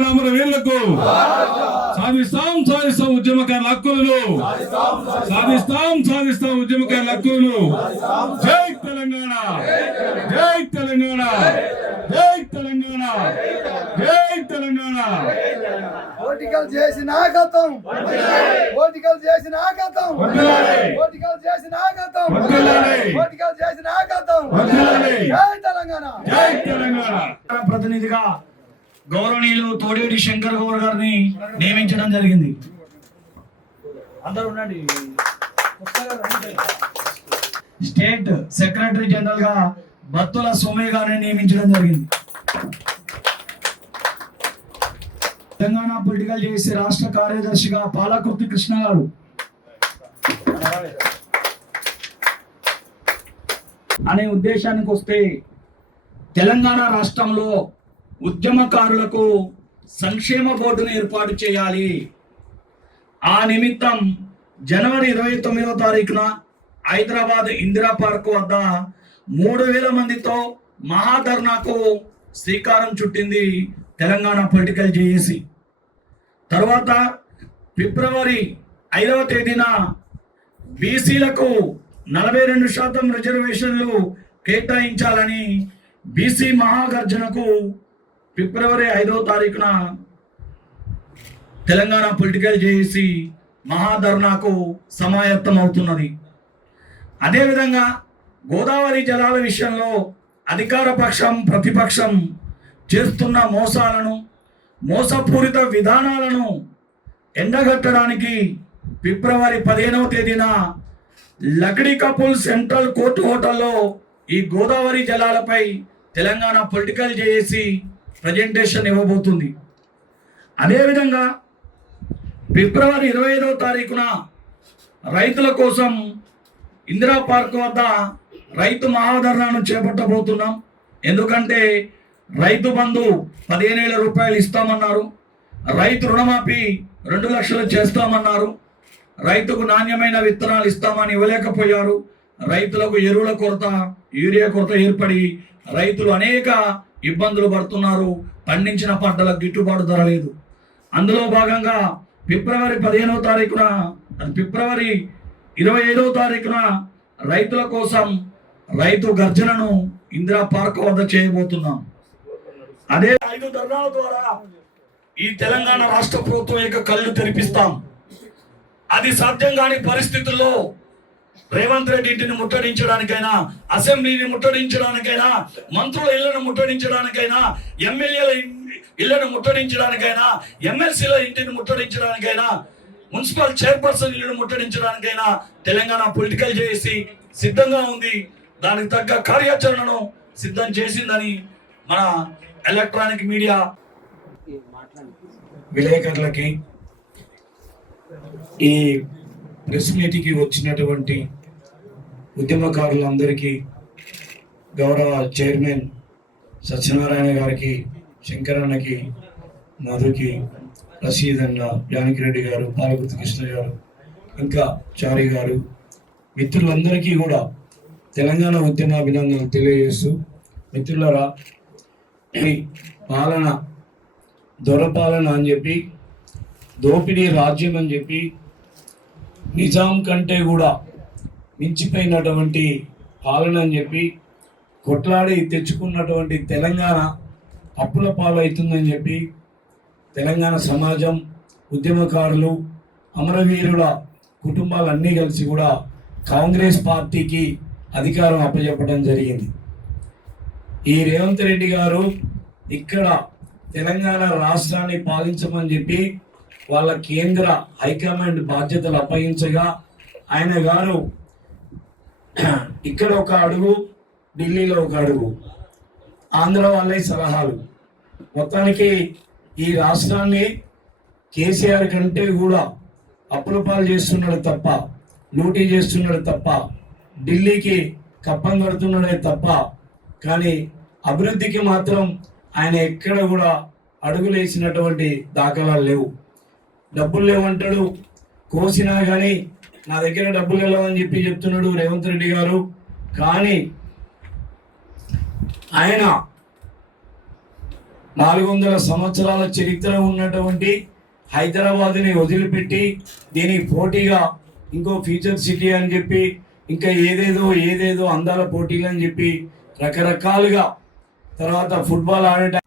తెలంగాణ అమరవీరులకు సాధిస్తాం ఉద్యమకారుల హక్కులను సాధిస్తాం ఉద్యమకారుల హక్కులను. జై తెలంగాణ, జై తెలంగాణ, జై తెలంగాణ, జై తెలంగాణ. ఓటికల్ చేసిన నాయకత్వం, ఓటికల్ చేసిన నాయకత్వం, ఓటికల్ చేసిన నాయకత్వం, ఓటికల్ చేసిన నాయకత్వం. జై తెలంగాణ, జై తెలంగాణ. ప్రతినిధిగా గౌరవనీయులు తోడేటి శంకర్ గౌడ్ గారిని నియమించడం జరిగింది. అందరూ ఉండండి. స్టేట్ సెక్రటరీ జనరల్ గా బత్తుల సోమయ్య గారిని నియమించడం జరిగింది. తెలంగాణ పొలిటికల్ జేఏసీ రాష్ట్ర కార్యదర్శిగా పాలకుర్తి కృష్ణ గారు, అనే ఉద్దేశానికి వస్తే తెలంగాణ రాష్ట్రంలో ఉద్యమకారులకు సంక్షేమ బోర్డును ఏర్పాటు చేయాలి. ఆ నిమిత్తం జనవరి 29వ తారీఖున హైదరాబాద్ ఇందిరా పార్క్ వద్ద 3000 మందితో మహాధర్నాకు శ్రీకారం చుట్టింది తెలంగాణ పొలిటికల్ జేఏసీ. తర్వాత ఫిబ్రవరి 5వ తేదీన బీసీలకు 42% రిజర్వేషన్లు కేటాయించాలని బీసీ మహాగర్జనకు ఫిబ్రవరి 5వ తారీఖున తెలంగాణ పొలిటికల్ జేఏసీ మహాధర్నాకు సమాయత్తం అవుతున్నది. అదేవిధంగా గోదావరి జలాల విషయంలో అధికార పక్షం ప్రతిపక్షం చేస్తున్న మోసాలను, మోసపూరిత విధానాలను ఎండగట్టడానికి ఫిబ్రవరి 15వ తేదీన లక్డీ కపుల్ సెంట్రల్ కోర్టు హోటల్లో ఈ గోదావరి జలాలపై తెలంగాణ పొలిటికల్ జేఏసీ ప్రజెంటేషన్ ఇవ్వబోతుంది. అదేవిధంగా ఫిబ్రవరి 25వ తారీఖున రైతుల కోసం ఇందిరా పార్క్ వద్ద రైతు మహాధర్నాను చేపట్టబోతున్నాం. ఎందుకంటే రైతు బంధు 15,000 రూపాయలు ఇస్తామన్నారు, రైతు రుణమాఫీ 2 లక్షలు చేస్తామన్నారు, రైతుకు నాణ్యమైన విత్తనాలు ఇస్తామని ఇవ్వలేకపోయారు. రైతులకు ఎరువుల కొరత, యూరియా కొరత ఏర్పడి రైతులు అనేక ఇబ్బందులు పడుతున్నారు. పండించిన పంటలకు గిట్టుబాటు ధర లేదు. అందులో భాగంగా ఫిబ్రవరి 15వ తారీఖున, ఫిబ్రవరి 25వ తారీఖున రైతుల కోసం రైతు గర్జనను ఇందిరా పార్క్ వద్ద చేయబోతున్నాం. అదే 5 ధర్నాల ద్వారా ఈ తెలంగాణ రాష్ట్ర ప్రభుత్వం యొక్క కళ్ళు తెరిపిస్తాం. అది సాధ్యం కాని పరిస్థితుల్లో రేవంత్ రెడ్డి ఇంటిని ముట్టడించడానికైనా, అసెంబ్లీని ముట్టడించడానికైనా, మంత్రుల ఇళ్లను ముట్టడించడానికైనా, ఎమ్మెల్యేల ఇళ్లను ముట్టడించడానికైనా, ఎమ్మెల్సీల ఇంటిని ముట్టడించడానికైనా, మున్సిపల్ చైర్పర్సన్ ఇళ్లను ముట్టడించడానికైనా తెలంగాణ పొలిటికల్ జేఏసీ సిద్ధంగా ఉంది. దానికి తగ్గ కార్యాచరణను సిద్ధం చేసిందని మన ఎలక్ట్రానిక్ మీడియా విలేకరులకి, ఈ ప్రెస్ మీట్కి వచ్చినటువంటి ఉద్యమకారులందరికీ, గౌరవ చైర్మన్ సత్యనారాయణ గారికి, శంకరన్నకి, మధుకి, రషీద్ అన్న, జానకిరెడ్డి గారు, పాలకుర్తి కృష్ణ గారు, ఇంకా చారి గారు, మిత్రులందరికీ కూడా తెలంగాణ ఉద్యమాభినందనలు తెలియజేస్తూ, మిత్రులరా, ఈ పాలన దొరపాలన అని చెప్పి, దోపిడీ రాజ్యం అని చెప్పి, నిజాం కంటే కూడా మించిపోయినటువంటి పాలన అని చెప్పి కొట్లాడి తెచ్చుకున్నటువంటి తెలంగాణ అప్పుల పాలవుతుందని చెప్పి తెలంగాణ సమాజం, ఉద్యమకారులు, అమరవీరుల కుటుంబాలన్నీ కలిసి కూడా కాంగ్రెస్ పార్టీకి అధికారం అప్పచెప్పడం జరిగింది. ఈ రేవంత్ రెడ్డి గారు ఇక్కడ తెలంగాణ రాష్ట్రాన్ని పాలించమని చెప్పి వాళ్ళ కేంద్ర హైకమాండ్ బాధ్యతలు అప్పగించగా ఆయన గారు ఇక్కడ ఒక అడుగు, ఢిల్లీలో ఒక అడుగు, ఆంధ్ర వాళ్ళే సలహాలు. మొత్తానికి ఈ రాష్ట్రాన్ని కేసీఆర్ కంటే కూడా అప్రూపాలు చేస్తున్నాడు తప్ప, లూటీ చేస్తున్నాడు తప్ప, ఢిల్లీకి కప్పం కడుతున్నాడే తప్ప, కానీ అభివృద్ధికి మాత్రం ఆయన ఎక్కడ కూడా అడుగులేసినటువంటి దాఖలాలు లేవు. డబ్బులు లేవంటాడు, కోసినా కానీ నా దగ్గర డబ్బులు లేవని చెప్పి చెప్తున్నాడు రేవంత్ రెడ్డి గారు. కానీ ఆయన 400 సంవత్సరాల చరిత్ర ఉన్నటువంటి హైదరాబాద్ని వదిలిపెట్టి దీనికి పోటీగా ఇంకో ఫ్యూచర్ సిటీ అని చెప్పి ఇంకా ఏదేదో అందాల పోటీలు అని చెప్పి రకరకాలుగా తర్వాత ఫుట్బాల్ ఆడటానికి